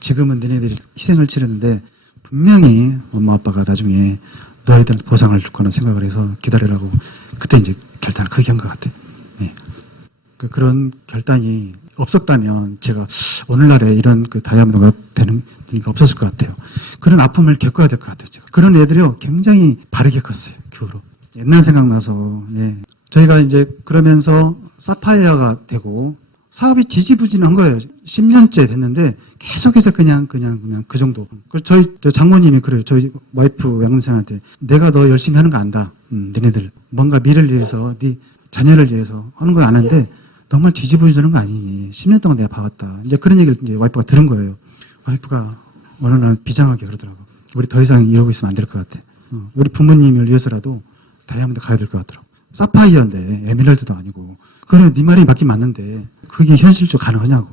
지금은 니네들이 희생을 치르는데 분명히 엄마 아빠가 나중에 너희들한테 보상을 줄 거나 생각을 해서 기다리라고 그때 이제 결단을 크게 한 것 같아. 네. 그런 결단이 없었다면 제가 오늘날에 이런 그 다이아몬드가 되는 일이 없었을 것 같아요. 그런 아픔을 겪어야 될 것 같아요. 제가. 그런 애들이요 굉장히 바르게 컸어요. 그 후로. 옛날 생각나서 저희가 이제 그러면서 사파이어가 되고 사업이 지지부진한 거예요. 10년째 됐는데 계속해서 그냥 그 정도. 저희 장모님이 그래요. 저희 와이프 양문생한테 내가 너 열심히 하는 거 안다. 너네들 뭔가 미래를 위해서 네 자녀를 위해서 하는 거 아는데 너무 지지부진하는 거 아니니. 10년 동안 내가 봐왔다. 이제 그런 얘기를 이제 와이프가 들은 거예요. 와이프가 어느 날 비장하게 그러더라고. 우리 더 이상 이러고 있으면 안 될 것 같아. 우리 부모님을 위해서라도 다이아몬드 가야 될 것 같더라고. 사파이어인데 에메랄드도 아니고. 그래 네 말이 맞긴 맞는데 그게 현실적으로 가능하냐고.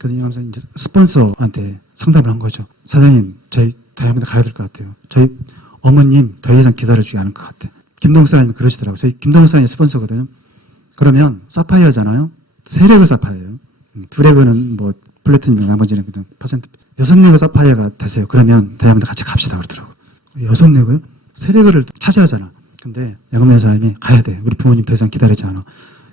그래서 항상 이제 스폰서한테 상담을 한 거죠. 사장님 저희 다이아몬드 가야 될 것 같아요. 저희 어머님 더 이상 기다려주지 않을 것 같아. 김동욱 사장님이 그러시더라고요. 저희 김동욱 사장님이 스폰서거든요. 그러면 사파이어잖아요. 3레그 사파이어예요. 2레그는 뭐 플래티늄 나머지는 그냥 퍼센트. 6레그 사파이어가 되세요. 그러면 다이아몬드 같이 갑시다 그러더라고요. 6레그요? 3레그를 차지하잖아. 근데 양금래 사장님이 가야 돼. 우리 부모님 더 이상 기다리지 않아.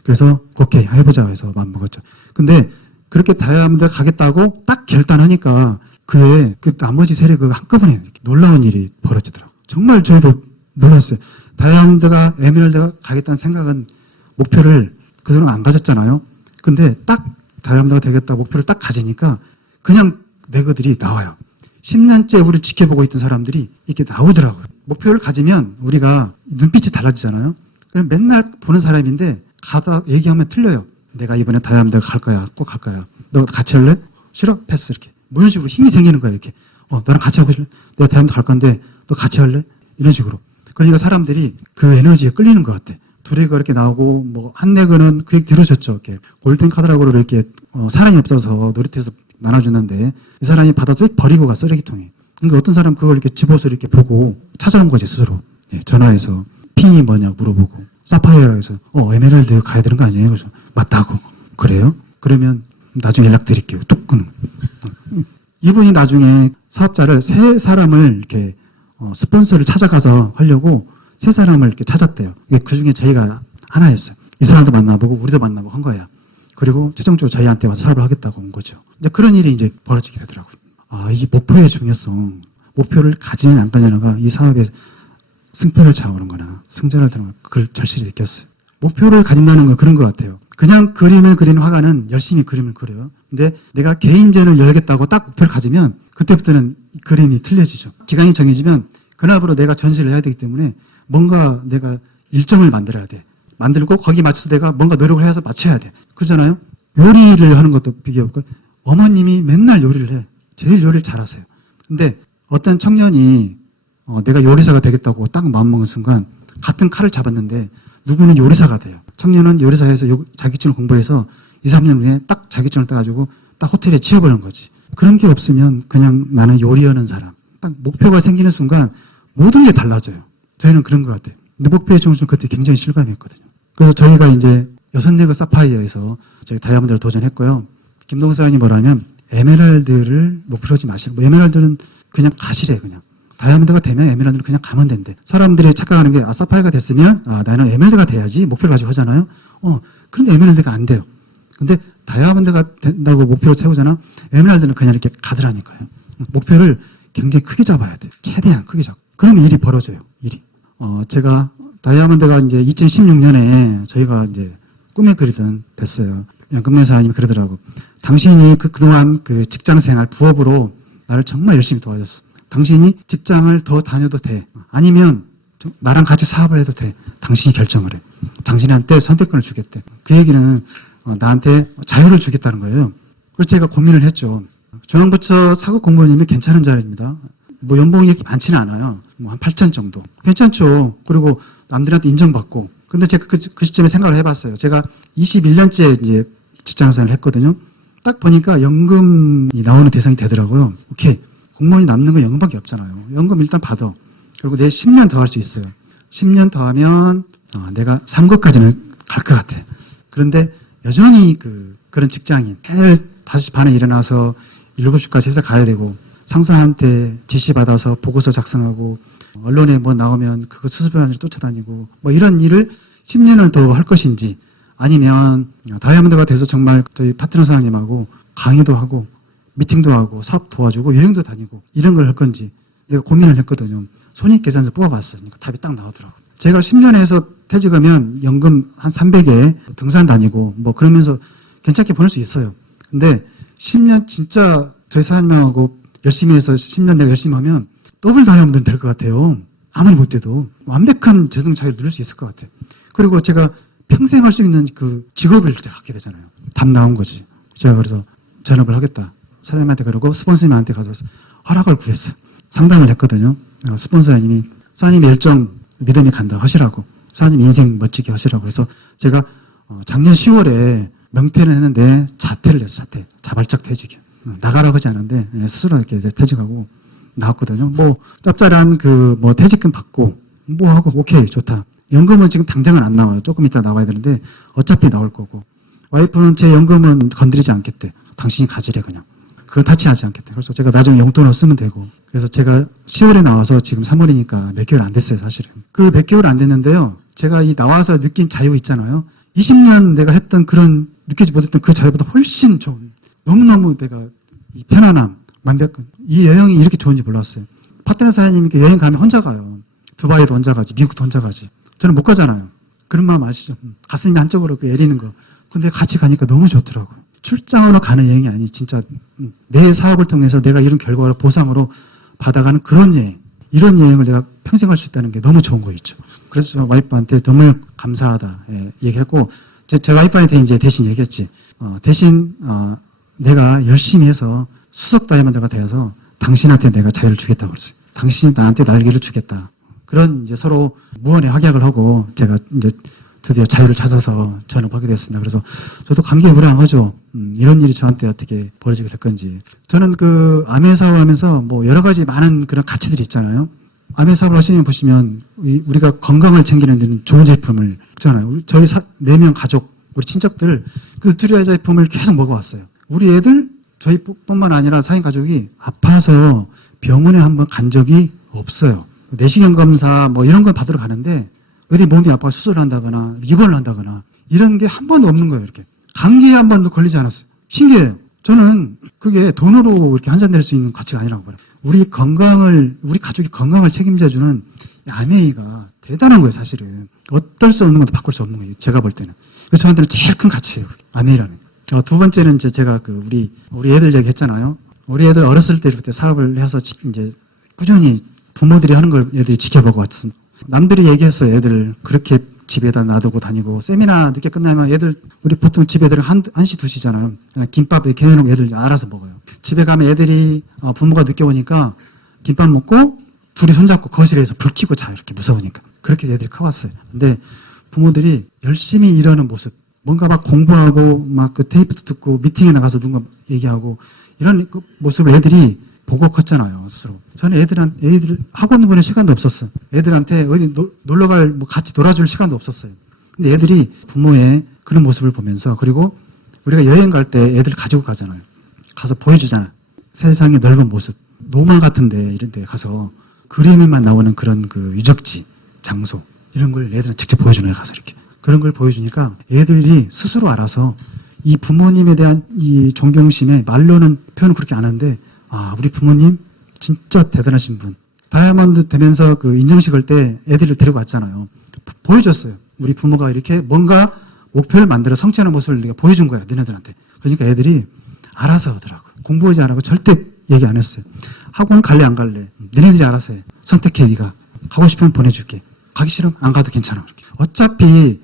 그래서 오케이 해보자 해서 마음먹었죠. 근데 그렇게 다이아몬드 가겠다고 딱 결단하니까 그의 그 나머지 3레그가 한꺼번에 놀라운 일이 벌어지더라고요. 정말 저희도 놀랐어요. 다이아몬드가 에메랄드가 가겠다는 생각은 목표를 그대로 안 가졌잖아요. 근데 딱 다이아몬드가 되겠다 목표를 딱 가지니까 그냥 레그들이 나와요. 10년째 우리를 지켜보고 있던 사람들이 이렇게 나오더라고요. 목표를 가지면 우리가 눈빛이 달라지잖아요. 그럼 맨날 보는 사람인데 가다 얘기하면 틀려요. 내가 이번에 다이아몬드 갈 거야. 꼭 갈 거야. 너 같이 할래? 싫어? 패스. 이렇게. 뭐 이런 식으로 힘이 생기는 거야. 이렇게. 너랑 같이 하고 싶어? 내가 다이아몬드 갈 건데 너 같이 할래? 이런 식으로. 그러니까 사람들이 그 에너지에 끌리는 것 같아. 2레그가 이렇게 나오고 뭐 한 레그는 그 얘기 들으셨죠? 이렇게 골든 카드라고 이렇게 사람이 없어서 놀이터에서 나눠주는데 이 사람이 받아서 버리고 가 쓰레기통에. 그러니까 어떤 사람 그걸 이렇게 집어서 이렇게 보고 찾아온 거지 스스로. 전화해서 핀이 뭐냐 물어보고 사파이어라고 해서, 에메랄드 가야 되는 거 아니에요? 그래서, 맞다고. 그래요? 그러면 나중에 연락드릴게요. 뚝 끊는. 이분이 나중에 사업자를 세 사람을 이렇게, 스폰서를 찾아가서 하려고 세 사람을 이렇게 찾았대요. 그 중에 저희가 하나였어요. 이 사람도 만나보고 우리도 만나보고 한 거야. 그리고 최종적으로 저희한테 와서 사업을 하겠다고 온 거죠. 이제 그런 일이 이제 벌어지게 되더라고요. 이 목표의 중요성, 목표를 가지는 않느냐가 이 사업의 승패를 좌우하는 거나 승자를 드는 거, 그걸 절실히 느꼈어요. 목표를 가진다는 건 그런 것 같아요. 그냥 그림을 그리는 화가는 열심히 그림을 그려요. 근데 내가 개인전을 열겠다고 딱 목표를 가지면 그때부터는 그림이 틀려지죠. 기간이 정해지면 그날부로 내가 전시를 해야 되기 때문에 뭔가 내가 일정을 만들어야 돼. 만들고 거기에 맞춰서 내가 뭔가 노력을 해서 맞춰야 돼. 그렇잖아요? 요리를 하는 것도 비교해볼까요? 어머님이 맨날 요리를 해. 제일 요리를 잘하세요. 근데 어떤 청년이 내가 요리사가 되겠다고 딱 마음먹은 순간 같은 칼을 잡았는데 누구는 요리사가 돼요. 청년은 요리사에서 자격증을 공부해서 2, 3년 후에 딱 자격증을 따가지고 딱 호텔에 취업을 한 거지. 그런 게 없으면 그냥 나는 요리하는 사람. 딱 목표가 생기는 순간 모든 게 달라져요. 저희는 그런 것 같아요. 근데 목표의 중심 그때 굉장히 실감했거든요. 그래서 저희가 이제 6네거 사파이어에서 저희 다이아몬드를 도전했고요. 김동수 사장이 뭐라면 에메랄드를 목표로 하지 마시고, 에메랄드는 그냥 가시래, 그냥. 다이아몬드가 되면 에메랄드는 그냥 가면 된대. 사람들이 착각하는 게, 사파이어가 됐으면, 나는 에메랄드가 돼야지 목표를 가지고 하잖아요. 그런데 에메랄드가 안 돼요. 근데 다이아몬드가 된다고 목표를 세우잖아. 에메랄드는 그냥 이렇게 가더라니까요. 목표를 굉장히 크게 잡아야 돼요. 최대한 크게 잡고. 그러면 일이 벌어져요, 일이. 제가 다이아몬드가 이제 2016년에 저희가 이제 꿈에 그리던 됐어요. 금내사님이 그러더라고. 당신이 그동안 그 직장 생활, 부업으로 나를 정말 열심히 도와줬어. 당신이 직장을 더 다녀도 돼. 아니면 나랑 같이 사업을 해도 돼. 당신이 결정을 해. 당신한테 선택권을 주겠대. 그 얘기는 나한테 자유를 주겠다는 거예요. 그래서 제가 고민을 했죠. 중앙부처 사급 공무원님이 괜찮은 자리입니다. 뭐 연봉이 이렇게 많지는 않아요. 뭐 한 8천 정도. 괜찮죠. 그리고 남들한테 인정받고. 근데 제가 그 시점에 생각을 해봤어요. 제가 21년째 이제 직장생활을 했거든요. 딱 보니까 연금이 나오는 대상이 되더라고요. 오케이. 공무원이 남는 건 연금밖에 없잖아요. 연금 일단 받아. 그리고 내 10년 더 할 수 있어요. 10년 더 하면 내가 3급까지는 갈 것 같아. 그런데 여전히 그런 직장인, 매일 5시 반에 일어나서 7시까지 회사 가야 되고, 상사한테 지시받아서 보고서 작성하고, 언론에 뭐 나오면 그거 수습하느라 쫓아다니고, 뭐 이런 일을 10년을 더 할 것인지, 아니면 다이아몬드가 돼서 정말 저희 파트너 사장님하고 강의도 하고, 미팅도 하고, 사업 도와주고, 여행도 다니고, 이런 걸 할 건지, 내가 고민을 했거든요. 손익계산서 뽑아봤어요. 그러니까 답이 딱 나오더라고요. 제가 10년에서 퇴직하면 연금 한 300에 등산 다니고, 뭐 그러면서 괜찮게 보낼 수 있어요. 근데 10년 진짜 저희 사장님하고 열심히 해서 10년 내가 열심히 하면 더블 다이아몬드는 될 것 같아요. 아무리 못돼도 완벽한 재능 차이를 누릴 수 있을 것 같아요. 그리고 제가 평생 할 수 있는 그 직업을 갖게 되잖아요. 답 나온 거지. 제가 그래서 전업을 하겠다. 사장님한테 그러고 스폰서님한테 가서 허락을 구했어요. 상담을 했거든요. 스폰서님이 사장님의 일정 믿음이 간다 하시라고. 사장님 인생 멋지게 하시라고 해서 제가 작년 10월에 명퇴를 했는데 자퇴를 했어요. 자발적 퇴직이요. 나가라고 하지 않은데 스스로 이렇게 퇴직하고 나왔거든요. 뭐 짭짤한 뭐 퇴직금 받고 뭐 하고 오케이 좋다. 연금은 지금 당장은 안 나와요. 조금 이따 나와야 되는데 어차피 나올 거고. 와이프는 제 연금은 건드리지 않겠대. 당신이 가지래 그냥. 그건 타치하지 않겠대. 그래서 제가 나중에 용돈으로 쓰면 되고. 그래서 제가 10월에 나와서 지금 3월이니까 몇 개월 안 됐어요 사실은. 그 몇 개월 안 됐는데요. 제가 이 나와서 느낀 자유 있잖아요. 20년 내가 했던 그런 느끼지 못했던 그 자유보다 훨씬 좋은. 너무너무 내가 이 편안함, 완벽한. 이 여행이 이렇게 좋은지 몰랐어요. 파트너 사장님이 여행 가면 혼자 가요. 두바이도 혼자 가지, 미국도 혼자 가지. 저는 못 가잖아요. 그런 마음 아시죠? 가슴이 한쪽으로 애리는 거. 근데 같이 가니까 너무 좋더라고요. 출장으로 가는 여행이 아니 진짜 내 사업을 통해서 내가 이런 결과를 보상으로 받아가는 그런 여행. 이런 여행을 내가 평생 할 수 있다는 게 너무 좋은 거 있죠. 그래서 저 와이프한테 너무 감사하다 얘기했고 제 와이프한테 이제 대신 얘기했지. 대신 내가 열심히 해서 수석 다이아몬드가 되어서 당신한테 내가 자유를 주겠다고 그랬어요. 당신이 나한테 날개를 주겠다. 그런 이제 서로 무언의 확약을 하고 제가 이제 드디어 자유를 찾아서 전업하게 됐습니다. 그래서 저도 감개무량하죠. 이런 일이 저한테 어떻게 벌어지게 될 건지. 저는 그 암회 사업을 하면서 뭐 여러 가지 많은 그런 가치들이 있잖아요. 암의 사업을 하시는 분 보시면 우리가 건강을 챙기는 데는 좋은 제품을 있잖아요. 저희 4명 가족, 우리 친척들 그 누트리아 제품을 계속 먹어왔어요. 우리 애들 저희뿐만 아니라 사인 가족이 아파서 병원에 한번 간 적이 없어요. 내시경 검사 뭐 이런 건 받으러 가는데 어디 몸이 아파 수술을 한다거나 입원을 한다거나 이런 게 한 번도 없는 거예요. 이렇게 감기에 한 번도 걸리지 않았어요. 신기해요. 저는 그게 돈으로 이렇게 환산될 수 있는 가치가 아니라고 봐요. 우리 가족이 건강을 책임져주는 아메이가 대단한 거예요, 사실은. 어떨 수 없는 것도 바꿀 수 없는 거예요, 제가 볼 때는. 그래서 저한테는 제일 큰 가치예요, 아메이라는. 두 번째는 이제 제가 우리 애들 얘기 했잖아요. 우리 애들 어렸을 때부터 사업을 해서 이제 꾸준히 부모들이 하는 걸 애들이 지켜보고 왔습니다. 남들이 얘기했어요, 애들 그렇게 집에다 놔두고 다니고, 세미나 늦게 끝나면 우리 보통 집 애들은 1시, 2시잖아요. 김밥 이렇게 해놓으면 애들 알아서 먹어요. 집에 가면 애들이, 부모가 늦게 오니까 김밥 먹고 둘이 손잡고 거실에서 불 켜고 자요. 이렇게 무서우니까. 그렇게 애들이 커왔어요. 근데 부모들이 열심히 일하는 모습, 뭔가 막 공부하고 막 그 테이프도 듣고 미팅에 나가서 누군가 얘기하고 이런 모습을 애들이 보고 컸잖아요, 스스로. 저는 애들 학원 보낼 시간도 없었어요. 애들한테 어디 놀러갈, 같이 놀아줄 시간도 없었어요. 근데 애들이 부모의 그런 모습을 보면서, 그리고 우리가 여행 갈 때 애들 가지고 가잖아요. 가서 보여주잖아요. 세상의 넓은 모습. 노마 같은데, 이런 데 가서 그림에만 나오는 그런 그 유적지, 장소, 이런 걸 애들한테 직접 보여주는 거예요, 가서 이렇게. 그런 걸 보여주니까 애들이 스스로 알아서 이 부모님에 대한 이 존경심에 말로는 표현을 그렇게 안 하는데, 우리 부모님 진짜 대단하신 분. 다이아몬드 되면서 그 인정식 할 때 애들을 데리고 왔잖아요. 보여줬어요. 우리 부모가 이렇게 뭔가 목표를 만들어 성취하는 모습을 내가 보여준 거야, 너네들한테. 그러니까 애들이 알아서 하더라고. 공부하지 안 하고 절대 얘기 안 했어요. 학원 갈래 안 갈래? 너네들이 알아서 해. 선택해, 네가. 가고 싶으면 보내줄게. 가기 싫으면 안 가도 괜찮아. 그렇게. 어차피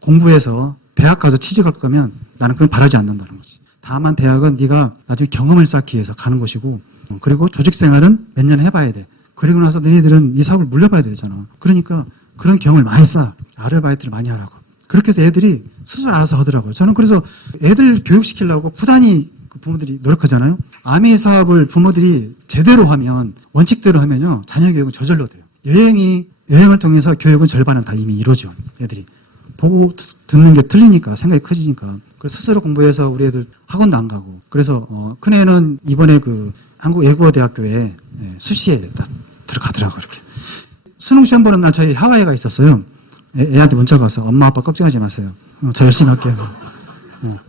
공부해서 대학 가서 취직할 거면 나는 그건 바라지 않는다는 거지. 다만 대학은 네가 나중에 경험을 쌓기 위해서 가는 것이고, 그리고 조직 생활은 몇 년 해봐야 돼. 그리고 나서 너희들은 이 사업을 물려봐야 되잖아. 그러니까 그런 경험을 많이 쌓아. 아르바이트를 많이 하라고. 그렇게 해서 애들이 스스로 알아서 하더라고요. 저는 그래서 애들 교육시키려고 부단히 그 부모들이 노력하잖아요. 아미 사업을 부모들이 제대로 하면, 원칙대로 하면요, 자녀 교육은 저절로 돼요. 여행을 통해서 교육은 절반은 다 이미 이루어져, 애들이. 보고 듣는 게 틀리니까 생각이 커지니까. 그래서 스스로 공부해서 우리 애들 학원도 안 가고. 그래서 큰애는 이번에 그 한국외국어대학교에 수시에 딱 들어가더라고요. 이렇게. 수능 시험 보는 날 저희 하와이가 있었어요. 애한테 문자가 왔어. 엄마 아빠 걱정하지 마세요. 저 열심히 할게요.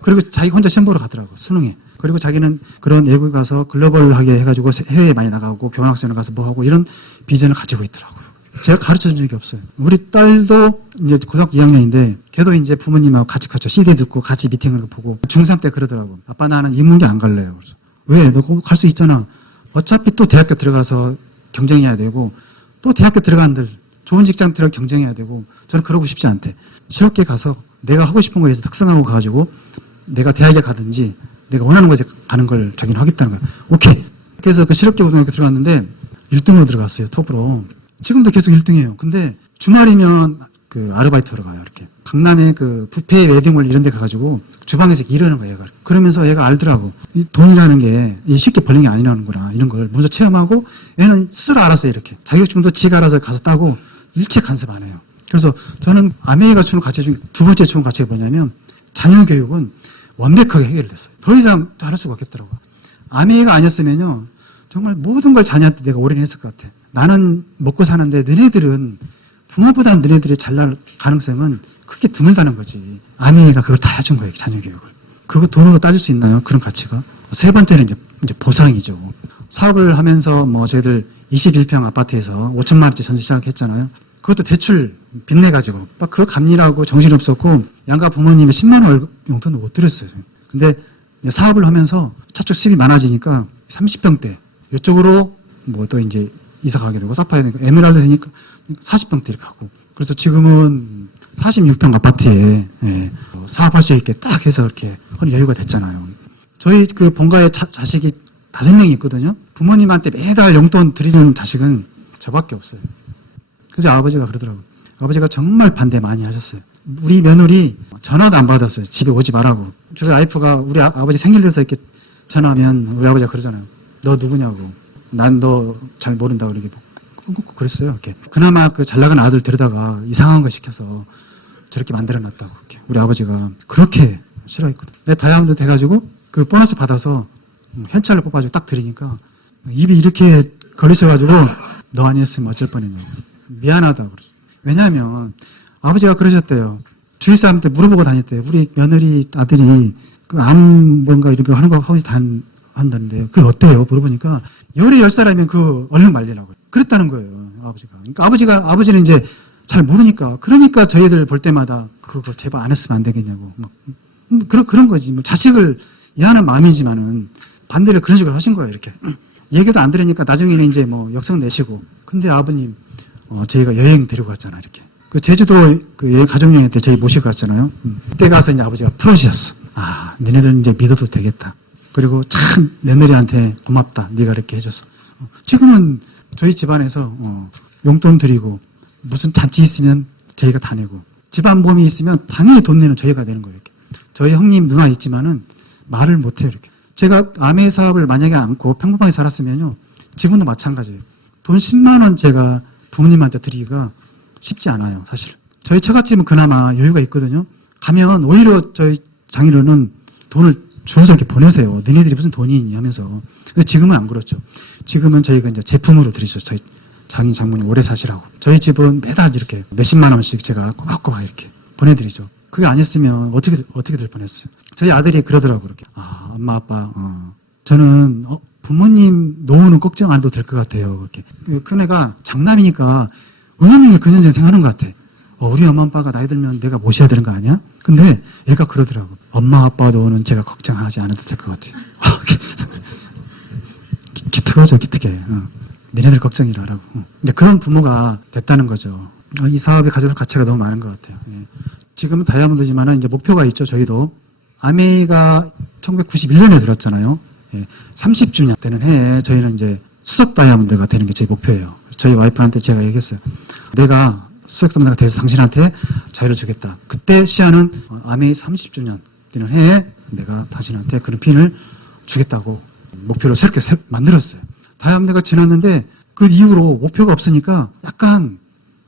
그리고 자기 혼자 시험 보러 가더라고, 수능에. 그리고 자기는 그런 외국에 가서 글로벌하게 해가지고 해외에 많이 나가고 교환학생을 가서 뭐 하고 이런 비전을 가지고 있더라고요. 제가 가르쳐 준 적이 없어요. 우리 딸도 이제 고등학교 2학년인데 걔도 이제 부모님하고 같이 갔죠. CD 듣고 같이 미팅을 보고 중3 때 그러더라고. 아빠 나는 인문계 안 갈래요. 그래서 왜? 너 거기 갈 수 있잖아. 어차피 또 대학교 들어가서 경쟁해야 되고 또 대학교 들어간들 좋은 직장 들어가 경쟁해야 되고 저는 그러고 싶지 않대. 실업계 가서 내가 하고 싶은 거에서 특성하고 가가지고 내가 대학에 가든지 내가 원하는 곳에 가는 걸 자기는 하겠다는 거야. 오케이. 그래서 그 실업계 고등학교 들어갔는데 1등으로 들어갔어요. 톱으로. 지금도 계속 1등이에요. 근데 주말이면 그 아르바이트로 가요. 이렇게 강남에 그 뷔페 웨딩홀 이런 데 가가지고 주방에서 일하는 거예요. 얘가. 그러면서 얘가 알더라고. 이 돈이라는 게 쉽게 벌는 게 아니라는구나. 이런 걸 먼저 체험하고 얘는 스스로 알아서 이렇게 자격증도 지가 알아서 가서 따고 일체 간섭 안 해요. 그래서 저는 아메이가 주는 가치 중에 두 번째 좋은 가치가 뭐냐면 자녀 교육은 완벽하게 해결됐어요. 더 이상 할 수가 없겠더라고요. 아메이가 아니었으면요. 정말 모든 걸 자녀한테 내가 올인을 했을 것 같아. 나는 먹고 사는데 너네들은 부모보다 너네들이 잘날 가능성은 크게 드물다는 거지. 아내가 그걸 다 해준 거예요, 자녀 교육을. 그거 돈으로 따질 수 있나요? 그런 가치가. 세 번째는 이제 보상이죠. 사업을 하면서 뭐 저희들 21평 아파트에서 5천만 원짜리 전세 시작했잖아요. 그것도 대출 빚내가지고 그거 갚느라고 정신없었고 양가 부모님이 10만 원 용돈을 못 드렸어요. 근데 사업을 하면서 차축 수입이 많아지니까 30평대 이쪽으로 뭐 또 이제 이사 가게 되고 사파야 되니까 에메랄드 되니까 40평대 이렇게 가고. 그래서 지금은 46평 아파트에 사업할 수 있게 딱 해서 이렇게 하는 여유가 됐잖아요. 저희 그 본가에 자식이 5명이 있거든요. 부모님한테 매달 용돈 드리는 자식은 저밖에 없어요. 그래서 아버지가 그러더라고요. 아버지가 정말 반대 많이 하셨어요. 우리 며느리 전화도 안 받았어요. 집에 오지 말라고. 저희 와이프가 우리 아버지 생일 돼서 이렇게 전화하면 우리 아버지가 그러잖아요. 너 누구냐고. 난 너 잘 모른다 그러게. 꿈꾸고 그랬어요. 이렇게. 그나마 그 잘 나간 아들 데려다가 이상한 거 시켜서 저렇게 만들어놨다고. 이렇게. 우리 아버지가 그렇게 싫어했거든. 내 다이아몬드 돼가지고 그 보너스 받아서 현찰을 뽑아가지고 딱 드리니까 입이 이렇게 걸리셔가지고 너 아니었으면 어쩔 뻔했냐고. 미안하다고 그러죠. 왜냐하면 아버지가 그러셨대요. 주위 사람한테 물어보고 다녔대요. 우리 며느리 아들이 그 암 뭔가 이렇게 하는 거 하고 한다는데 그게 어때요? 물어보니까 열에 10살이면 그 얼른 말리라고 그랬다는 거예요. 아버지가. 그러니까 아버지는 이제 잘 모르니까 그러니까 저희들 볼 때마다 그거 제발 안 했으면 안 되겠냐고 막 그런 거지. 뭐 자식을 이해하는 마음이지만은 반대로 그런 식으로 하신 거예요. 이렇게 얘기도 안 들으니까 나중에는 이제 뭐 역성 내시고 근데 아버님 저희가 여행 데리고 갔잖아. 이렇게 그 제주도 그 가족여행 때 저희 모시고 갔잖아요. 그때 가서 이제 아버지가 풀어주셨어. 아, 너네들 이제 믿어도 되겠다. 그리고 참 며느리한테 고맙다. 네가 이렇게 해줘서. 지금은 저희 집안에서 용돈 드리고 무슨 잔치 있으면 저희가 다 내고 집안보험이 있으면 당연히 돈 내는 저희가 내는 거예요. 이렇게. 저희 형님 누나 있지만은 말을 못해요. 이렇게. 제가 아메 사업을 만약에 안고 평범하게 살았으면요. 지금도 마찬가지예요. 돈 10만 원 제가 부모님한테 드리기가 쉽지 않아요. 사실. 저희 처갓집은 그나마 여유가 있거든요. 가면 오히려 저희 장인어른은 돈을 주워서 이렇게 보내세요. 너네들이 무슨 돈이 있니 하면서. 근데 지금은 안 그렇죠. 지금은 저희가 이제 제품으로 드리죠. 저희 장인 장모님 오래 사시라고. 저희 집은 매달 이렇게 몇십만 원씩 제가 꼬박꼬박 이렇게 보내드리죠. 그게 아니었으면 어떻게들 뻔했어요. 저희 아들이 그러더라고요. 그렇게. 아, 엄마, 아빠, 저는 부모님 노후는 걱정 안 해도 될 것 같아요. 그렇게. 큰애가 장남이니까 은연중에 그 년생 생각하는 것 같아. 우리 엄마 아빠가 나이 들면 내가 모셔야 되는 거 아니야? 근데 얘가 그러더라고. 엄마 아빠 노후는 제가 걱정하지 않아도 될 것 같아요. 기특하죠, 기특해. 너네들 걱정이라라고. 이제 그런 부모가 됐다는 거죠. 이 사업에 가져갈 가치가 너무 많은 것 같아요. 예. 지금은 다이아몬드지만은 이제 목표가 있죠, 저희도. 아메이가 1991년에 들었잖아요. 예. 30주년 되는 해에 저희는 이제 수석 다이아몬드가 되는 게 저희 목표예요. 저희 와이프한테 제가 얘기했어요. 내가 수석 다이아몬드가 돼서 당신한테 자유를 주겠다. 그때 시아는 아메이 30주년 되는 해에 내가 당신한테 그런 핀을 주겠다고 목표를 새롭게 만들었어요. 다이아몬드가 지났는데 그 이후로 목표가 없으니까 약간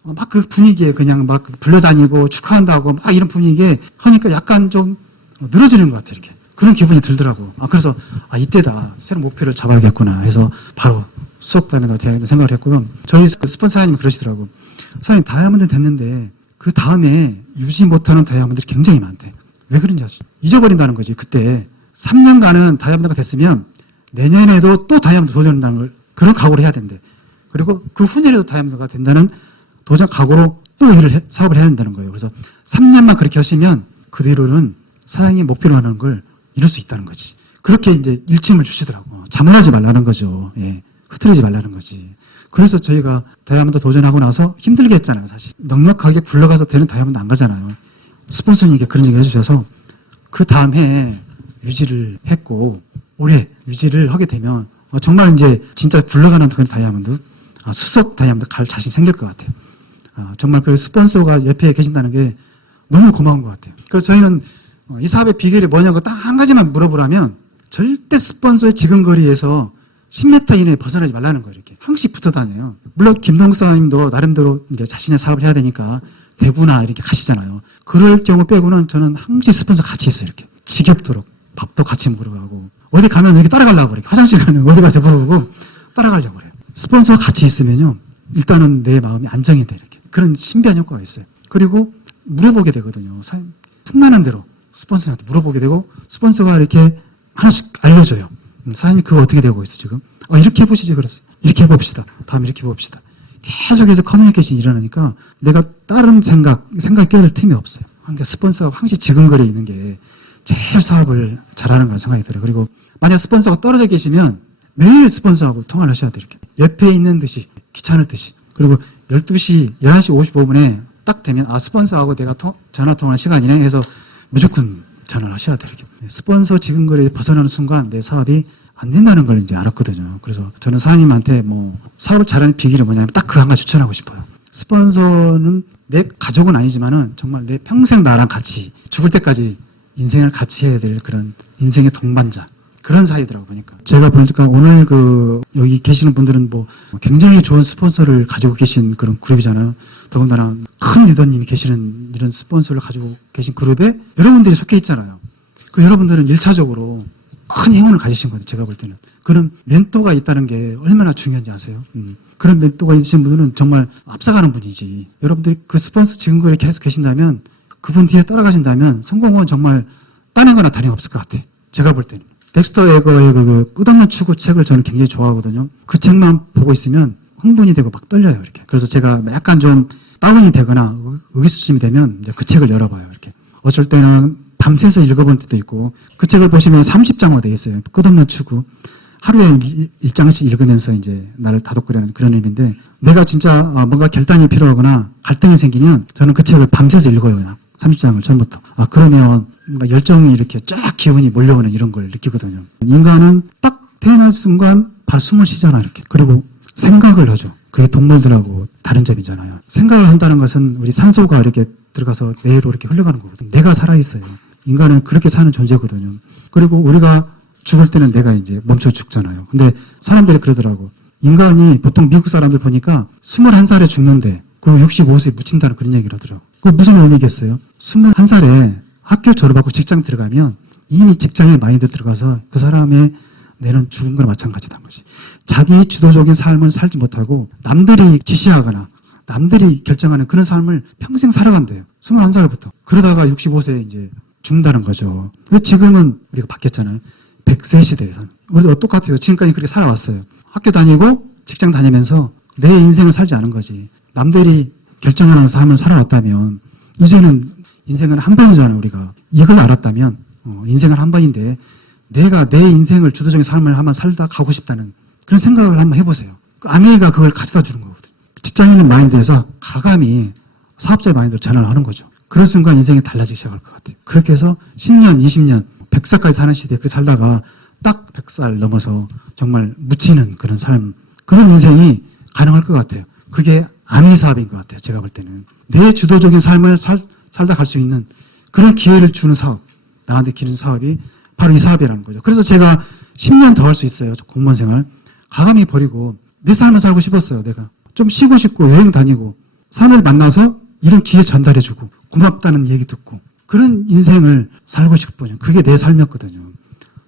막 그 분위기에 그냥 막 불러다니고 축하한다고 막 이런 분위기에 하니까 약간 좀 늘어지는 것 같아요. 이렇게. 그런 기분이 들더라고. 그래서 이때다. 새로운 목표를 잡아야겠구나 해서 바로 수업 다니다 대학에 생각을 했고요. 저희 스폰서님 그러시더라고. 사장님 다이아몬드 됐는데 그 다음에 유지 못하는 다이아몬드들이 굉장히 많대. 왜 그런지 아시죠? 잊어버린다는 거지. 그때 3년간은 다이아몬드가 됐으면 내년에도 또 다이아몬드 도전한다는 걸 그런 각오를 해야 된대. 그리고 그 후년에도 다이아몬드가 된다는 도전 각오로 또 사업을 해야 된다는 거예요. 그래서 3년만 그렇게 하시면 그 뒤로는 사장님 목표로 하는 걸 이룰 수 있다는 거지. 그렇게 이제 일침을 주시더라고. 자만하지 말라는 거죠. 예. 흐트러지 말라는 거지. 그래서 저희가 다이아몬드 도전하고 나서 힘들게 했잖아요, 사실. 넉넉하게 굴러가서 되는 다이아몬드 안 가잖아요. 스폰서님께 그런 얘기 해주셔서 그 다음 해에 유지를 했고, 올해 유지를 하게 되면 정말 이제 진짜 굴러가는 그런 다이아몬드, 수석 다이아몬드 갈 자신 생길 것 같아요. 정말 그 스폰서가 옆에 계신다는 게 너무 고마운 것 같아요. 그래서 저희는 이 사업의 비결이 뭐냐고 딱 한 가지만 물어보라면 절대 스폰서의 지근거리에서 10m 이내에 벗어나지 말라는 거예요. 이렇게 항시 붙어 다녀요. 물론 김동사님도 나름대로 이제 자신의 사업을 해야 되니까 대구나 이렇게 가시잖아요. 그럴 경우 빼고는 저는 항시 스폰서 같이 있어요. 이렇게 지겹도록 밥도 같이 먹으러 가고 어디 가면 이렇게 따라가려고 그래요. 화장실 가면 어디 가서 물어보고 따라가려고 그래요. 스폰서가 같이 있으면요. 일단은 내 마음이 안정이 돼. 이렇게. 그런 신비한 효과가 있어요. 그리고 물어보게 되거든요. 틈나는 대로 스폰서한테 물어보게 되고 스폰서가 이렇게 하나씩 알려줘요. 사장님 그거 어떻게 되고 있어 지금? 이렇게 해보시지 그랬어요. 이렇게 해봅시다. 다음에 이렇게 해봅시다. 계속해서 커뮤니케이션이 일어나니까 내가 다른 생각이 껴들 틈이 없어요. 그러니까 스폰서가 항상 지근거리에 있는 게 제일 사업을 잘하는 거라 생각이 들어요. 그리고 만약 스폰서가 떨어져 계시면 매일 스폰서하고 통화를 하셔야 돼요. 이렇게. 옆에 있는 듯이 귀찮을 듯이. 그리고 11시 55분에 딱 되면 스폰서하고 내가 전화 통화할 시간이네 해서 무조건 전화를 하셔야 돼요. 이렇게. 스폰서 지근거리에 벗어나는 순간 내 사업이 안 된다는 걸 이제 알았거든요. 그래서 저는 사장님한테 사업을 잘하는 비결이 뭐냐면 딱 그 한 가지 추천하고 싶어요. 스폰서는 내 가족은 아니지만은 정말 내 평생 나랑 같이 죽을 때까지 인생을 같이 해야 될 그런 인생의 동반자. 그런 사이더라고 보니까. 제가 보니까 오늘 여기 계시는 분들은 뭐 굉장히 좋은 스폰서를 가지고 계신 그런 그룹이잖아요. 더군다나 큰 리더님이 계시는 이런 스폰서를 가지고 계신 그룹에 여러분들이 속해 있잖아요. 그 여러분들은 1차적으로 큰 행운을 가지신 거예요. 제가 볼 때는. 그런 멘토가 있다는 게 얼마나 중요한지 아세요? 그런 멘토가 있으신 분들은 정말 앞서가는 분이지. 여러분들이 그 스폰서 지금거리에 계속 계신다면 그분 뒤에 따라가신다면 성공은 정말 따내거나 다름없을 것 같아요. 제가 볼 때는. 덱스터 에거의 그 끝없는 추구 책을 저는 굉장히 좋아하거든요. 그 책만 보고 있으면 흥분이 되고 막 떨려요, 이렇게. 그래서 제가 약간 좀 다운이 되거나 의기소침이 되면 이제 그 책을 열어봐요, 이렇게. 어쩔 때는 밤새서 읽어본 때도 있고, 그 책을 보시면 30장으로 되어 있어요. 끝없는 추구. 하루에 1장씩 읽으면서 이제 나를 다독거리는 그런 의미인데, 내가 진짜 뭔가 결단이 필요하거나 갈등이 생기면 저는 그 책을 밤새서 읽어요, 그냥. 30장을 처음부터. 그러면 뭔가 열정이 이렇게 쫙 기운이 몰려오는 이런 걸 느끼거든요. 인간은 딱 태어난 순간 바로 숨을 쉬잖아, 이렇게. 그리고 생각을 하죠. 그게 동물들하고 다른 점이잖아요. 생각을 한다는 것은 우리 산소가 이렇게 들어가서 뇌로 이렇게 흘러가는 거거든요. 내가 살아있어요. 인간은 그렇게 사는 존재거든요. 그리고 우리가 죽을 때는 내가 이제 멈춰 죽잖아요. 근데 사람들이 그러더라고. 인간이 보통 미국 사람들 보니까 21살에 죽는데 그리고 65세에 묻힌다는 그런 얘기를 하더라고. 그게 무슨 의미겠어요? 21살에 학교 졸업하고 직장 들어가면 이미 직장에 마인드 들어가서 그 사람의 내는 죽은 거나 마찬가지다는 거지. 자기 주도적인 삶을 살지 못하고 남들이 지시하거나 남들이 결정하는 그런 삶을 평생 살아간대요. 21살부터. 그러다가 65세에 이제 죽는다는 거죠. 지금은 우리가 바뀌었잖아요. 100세 시대에서는. 우리도 똑같아요. 지금까지 그렇게 살아왔어요. 학교 다니고 직장 다니면서 내 인생을 살지 않은 거지. 남들이 결정하는 삶을 살아왔다면 이제는 인생은 한 번이잖아요. 우리가. 이걸 알았다면 인생은 한 번인데 내가 내 인생을 주도적인 삶을 한번 살다 가고 싶다는 그런 생각을 한번 해보세요. 아메이가 그걸 가져다 주는 거거든요. 직장인 마인드에서 가감히 사업자의 마인드로 전환을 하는 거죠. 그런 순간 인생이 달라지기 시작할 것 같아요. 그렇게 해서 10년, 20년, 100살까지 사는 시대에 그렇게 살다가 딱 100살 넘어서 정말 묻히는 그런 삶, 그런 인생이 가능할 것 같아요. 그게 아메이 사업인 것 같아요. 제가 볼 때는. 내 주도적인 삶을 살다 갈 수 있는 그런 기회를 주는 사업, 나한테 기는 사업이 바로 이 사업이라는 거죠. 그래서 제가 10년 더 할 수 있어요. 공무원 생활. 가감히 버리고 내 삶을 살고 싶었어요. 내가. 좀 쉬고 싶고 여행 다니고 사람을 만나서 이런 기회 전달해주고 고맙다는 얘기 듣고 그런 인생을 살고 싶거든요. 그게 내 삶이었거든요.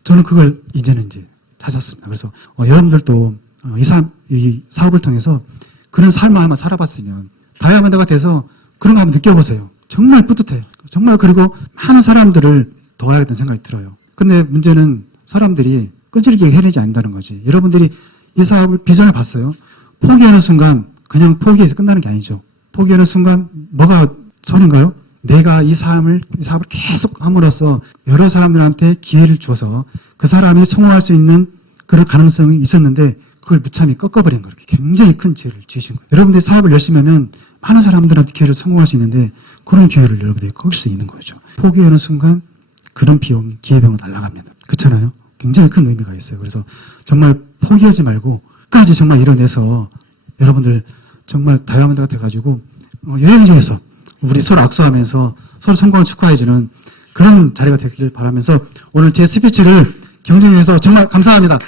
저는 그걸 이제는 이제 찾았습니다. 그래서 여러분들도 이 사업을 통해서 그런 삶을 한번 살아봤으면 다이아몬드가 돼서 그런 거 한번 느껴보세요. 정말 뿌듯해요. 정말. 그리고 많은 사람들을 도와야겠다는 생각이 들어요. 근데 문제는 사람들이 끈질기게 해내지 않는다는 거지. 여러분들이 이 사업을 비전을 봤어요. 포기하는 순간 그냥 포기해서 끝나는 게 아니죠. 포기하는 순간 뭐가 선인가요? 내가 이 사업을 계속 함으로써 여러 사람들한테 기회를 줘서 그 사람이 성공할 수 있는 그런 가능성이 있었는데 그걸 무참히 꺾어버린 거예요. 굉장히 큰 죄를 지으신 거예요. 여러분들이 사업을 열심히 하면 많은 사람들한테 기회를 성공할 수 있는데 그런 기회를 여러분들이 꺾을 수 있는 거죠. 포기하는 순간 그런 기회병은 날아갑니다. 그렇잖아요? 굉장히 큰 의미가 있어요. 그래서 정말 포기하지 말고 끝까지 정말 이뤄내서 여러분들 정말 다이아몬드가 돼가지고 여행지에서 우리 서로 악수하면서 서로 성공을 축하해주는 그런 자리가 되길 바라면서 오늘 제 스피치를 경쟁해서 정말 감사합니다.